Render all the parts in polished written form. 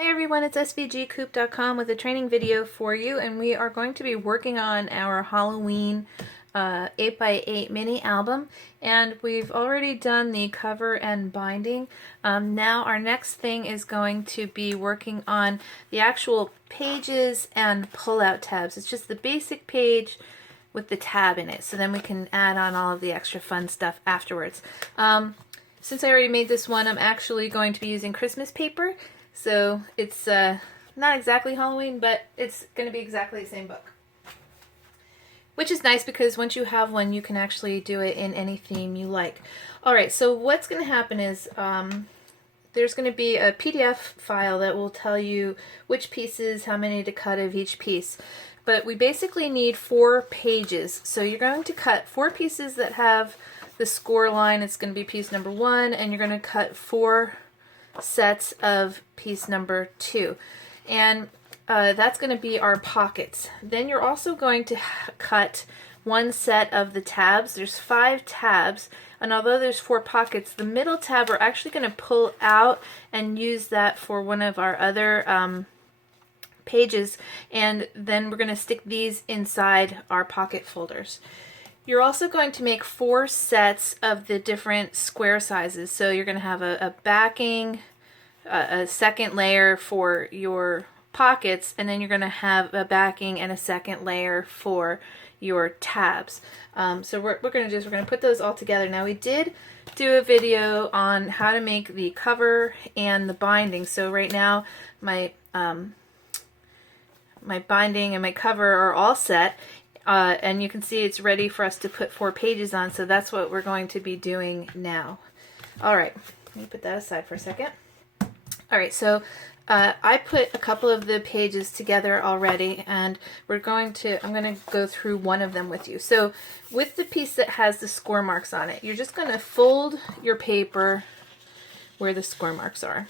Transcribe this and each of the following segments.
Hi everyone, it's svgcoop.com with a training video for you, and we are going to be working on our Halloween 8x8 mini album, and we've already done the cover and binding. Now our next thing is going to be working on the actual pages and pull-out tabs. It's just the basic page with the tab in it, so then we can add on all of the extra fun stuff afterwards. Since I already made this one, I'm actually going to be using Christmas paper. So it's not exactly Halloween, but it's going to be exactly the same book. Which is nice because once you have one, you can actually do it in any theme you like. Alright, so what's going to happen is there's going to be a PDF file that will tell you which pieces, how many to cut of each piece. But we basically need 4 pages. So you're going to cut 4 pieces that have the score line. It's going to be piece number 1, and you're going to cut 4 sets of piece number 2, and that's going to be our pockets. Then you're also going to cut 1 set of the tabs. There's 5 tabs, and although there's 4 pockets, the middle tab we're actually going to pull out and use that for one of our other pages, and then we're going to stick these inside our pocket folders. You're also going to make 4 sets of the different square sizes. So you're going to have a backing, a second layer for your pockets, and then you're going to have a backing and a second layer for your tabs. So what we're going to do is we're going to put those all together. Now we did do a video on how to make the cover and the binding. So right now my my binding and my cover are all set. And you can see it's ready for us to put 4 pages on, so that's what we're going to be doing now. Alright, let me put that aside for a second. Alright, so I put a couple of the pages together already, and I'm going to go through one of them with you. So with the piece that has the score marks on it, you're just going to fold your paper where the score marks are.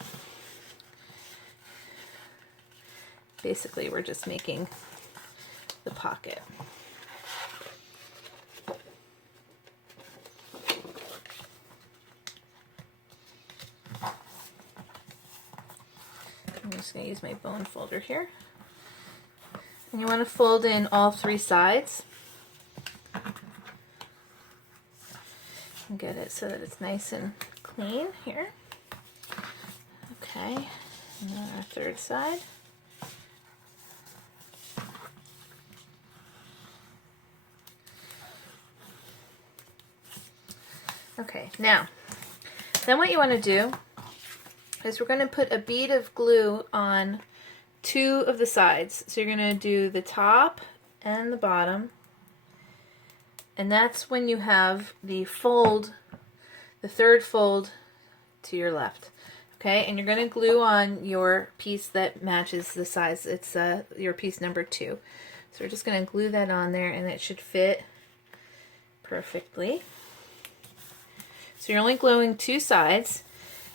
Basically, we're just making the pocket. I'm just going to use my bone folder here. And you want to fold in all 3 sides. And get it so that it's nice and clean here. Okay, and then our 3rd side. Okay, now, then what you want to do is we're going to put a bead of glue on 2 of the sides. So you're going to do the top and the bottom, and that's when you have the fold, the 3rd fold to your left. Okay, and you're going to glue on your piece that matches the size. It's your piece number 2. So we're just going to glue that on there, and it should fit perfectly. So you're only gluing 2 sides,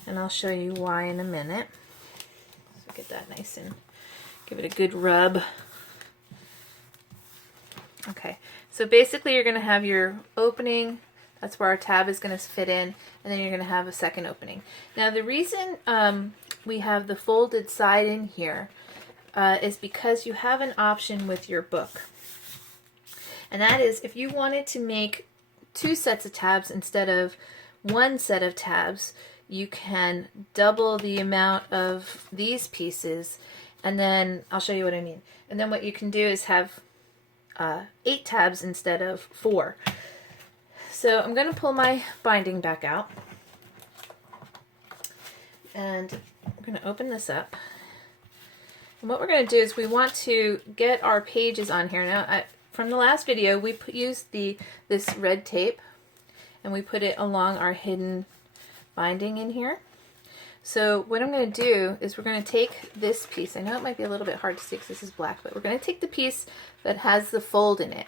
and I'll show you why in a minute. So get that nice and give it a good rub. Okay, so basically you're going to have your opening. That's where our tab is going to fit in, and then you're going to have a second opening. Now the reason we have the folded side in here is because you have an option with your book. And that is, if you wanted to make 2 sets of tabs instead of 1 set of tabs, you can double the amount of these pieces, and then I'll show you what I mean. And then what you can do is have 8 tabs instead of 4. So I'm going to pull my binding back out, and I'm going to open this up. And what we're going to do is we want to get our pages on here. Now, from the last video, we used this red tape, and we put it along our hidden binding in here. So what I'm going to do is we're going to take this piece. I know it might be a little bit hard to see because this is black, but we're going to take the piece that has the fold in it,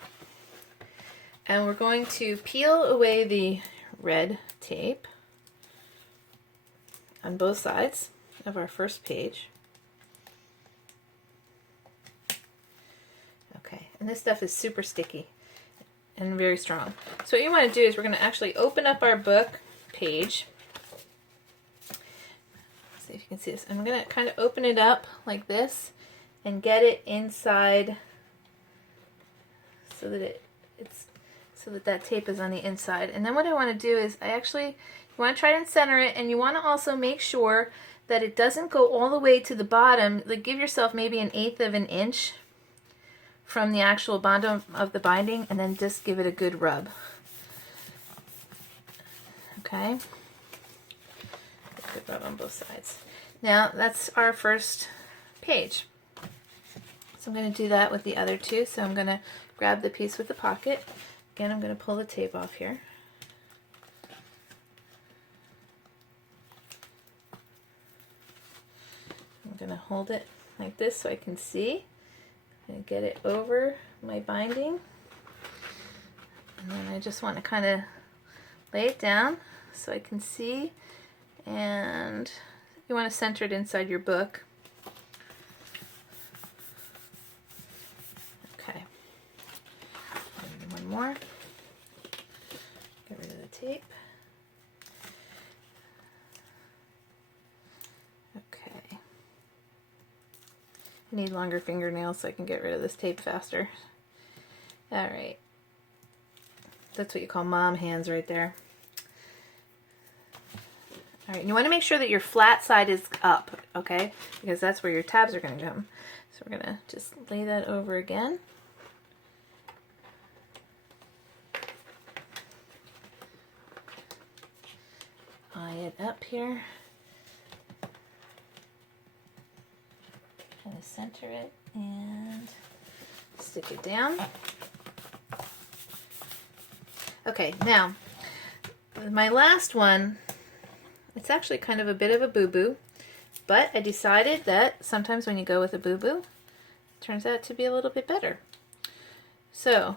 and we're going to peel away the red tape on both sides of our first page. Okay, and this stuff is super sticky and very strong. So what you want to do is we're going to actually open up our book page. see if you can see this. I'm going to kind of open it up like this and get it inside so that that tape is on the inside. And then what I want to do is you want to try and center it, and you want to also make sure that it doesn't go all the way to the bottom. Like, give yourself maybe 1/8 of an inch from the actual bottom of the binding, and then just give it a good rub. Okay? Good rub on both sides. Now that's our first page. So I'm going to do that with the other two. So I'm going to grab the piece with the pocket. Again, I'm going to pull the tape off here. I'm going to hold it like this so I can see. I'm going to get it over my binding. And then I just want to kind of lay it down so I can see. And you want to center it inside your book. Okay. And one more. Get rid of the tape. Okay. I need longer fingernails so I can get rid of this tape faster. Alright. That's what you call mom hands right there. Alright, you want to make sure that your flat side is up, okay? Because that's where your tabs are going to come. So we're going to just lay that over again. Eye it up here. Kind of center it and stick it down. Okay, now, my last one, it's actually kind of a bit of a boo-boo, but I decided that sometimes when you go with a boo-boo, it turns out to be a little bit better. So,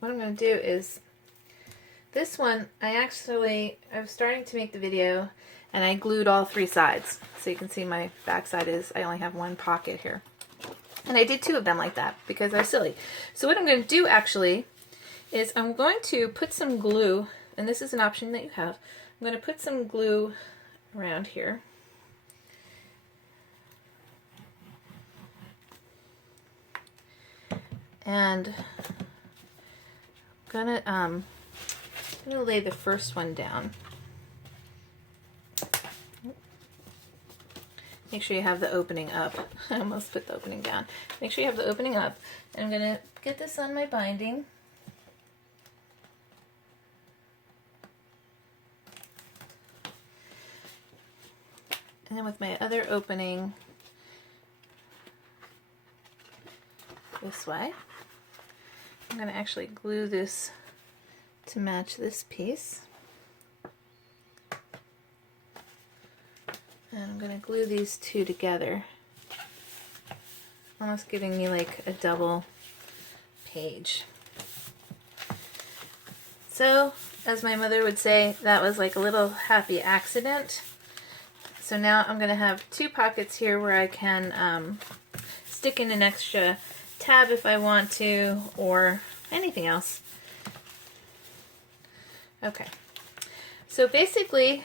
what I'm going to do is, this one, I was starting to make the video, and I glued all 3 sides. So you can see my back side I only have 1 pocket here. And I did 2 of them like that, because they're silly. So what I'm going to do, actually, is I'm going to put some glue, and this is an option that you have. I'm going to put some glue around here. And I'm going to lay the first one down. Make sure you have the opening up. I almost put the opening down. Make sure you have the opening up. And I'm going to get this on my binding. And then with my other opening this way, I'm going to actually glue this to match this piece. And I'm going to glue these 2 together, almost giving me like a double page. So, as my mother would say, that was like a little happy accident. So now I'm going to have 2 pockets here where I can stick in an extra tab if I want to, or anything else. Okay, so basically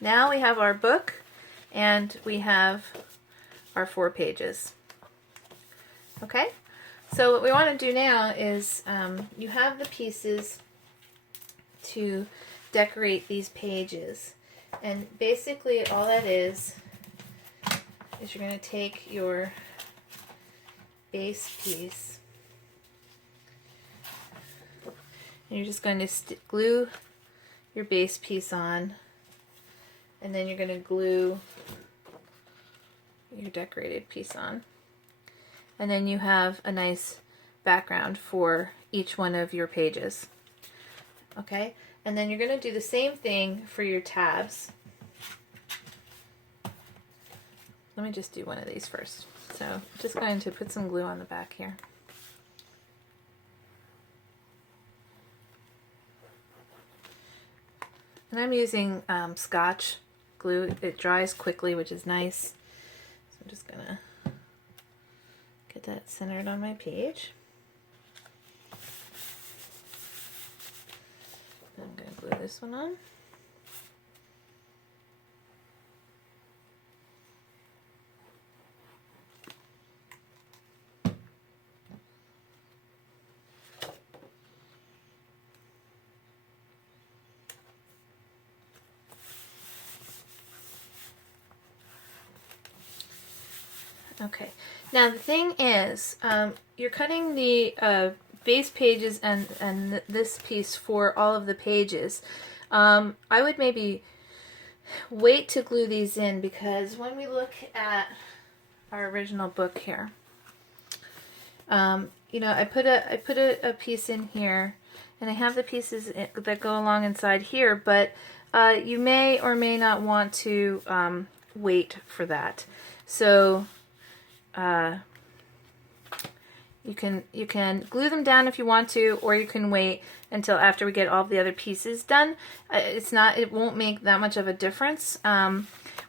now we have our book and we have our 4 pages. Okay, so what we want to do now is you have the pieces to decorate these pages. And basically all that is you're going to take your base piece and you're just going to glue your base piece on, and then you're going to glue your decorated piece on. And then you have a nice background for each one of your pages. Okay? And then you're going to do the same thing for your tabs. Let me just do one of these first. So I'm just going to put some glue on the back here. And I'm using Scotch glue. It dries quickly, which is nice. So I'm just going to get that centered on my page. I'm going to glue this one on. Okay, now the thing is, you're cutting the base pages and this piece for all of the pages. I would maybe wait to glue these in, because when we look at our original book here, you know, I put a piece in here, and I have the pieces that go along inside here, but you may or may not want to wait for that. So you can glue them down if you want to, or you can wait until after we get all the other pieces done. It won't make that much of a difference.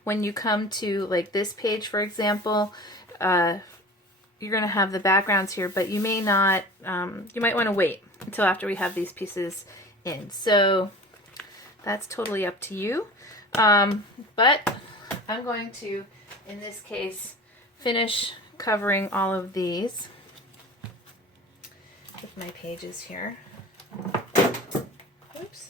When you come to like this page, for example, you're going to have the backgrounds here, but you may not, you might want to wait until after we have these pieces in. So that's totally up to you. But I'm going to, in this case, finish covering all of these with my pages here. Oops.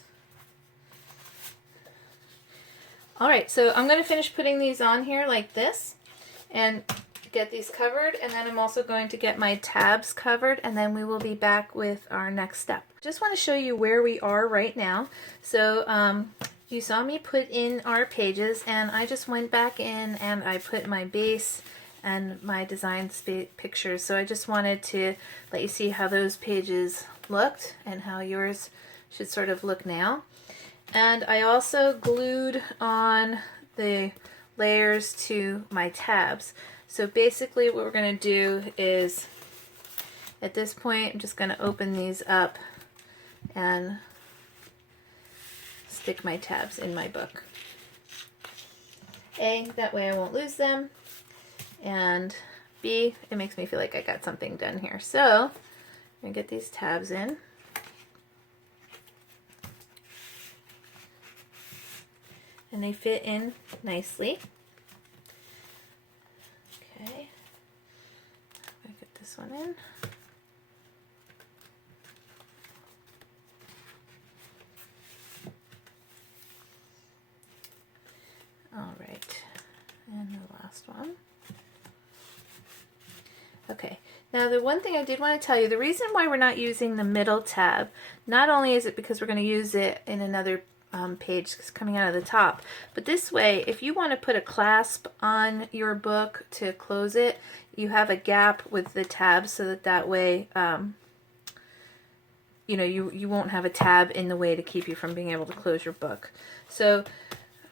Alright, so I'm going to finish putting these on here like this and get these covered, and then I'm also going to get my tabs covered, and then we will be back with our next step. Just want to show you where we are right now. So you saw me put in our pages, and I just went back in and I put my base and my design pictures. So I just wanted to let you see how those pages looked and how yours should sort of look now. And I also glued on the layers to my tabs. So basically what we're going to do is, at this point, I'm just going to open these up and stick my tabs in my book. A, that way I won't lose them, and B, it makes me feel like I got something done here. So I'm going to get these tabs in. And they fit in nicely. Okay, I get this one in. All right, and the last one. Okay, now the one thing I did want to tell you, the reason why we're not using the middle tab, not only is it because we're going to use it in another page coming out of the top, but this way, if you want to put a clasp on your book to close it, you have a gap with the tabs, so that way you know, you won't have a tab in the way to keep you from being able to close your book. So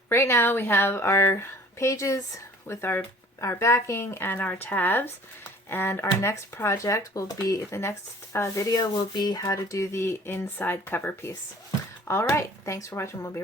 right now we have our pages with our backing and our tabs, and our next project will be, the next video will be how to do the inside cover piece. All right, thanks for watching. We'll be right back.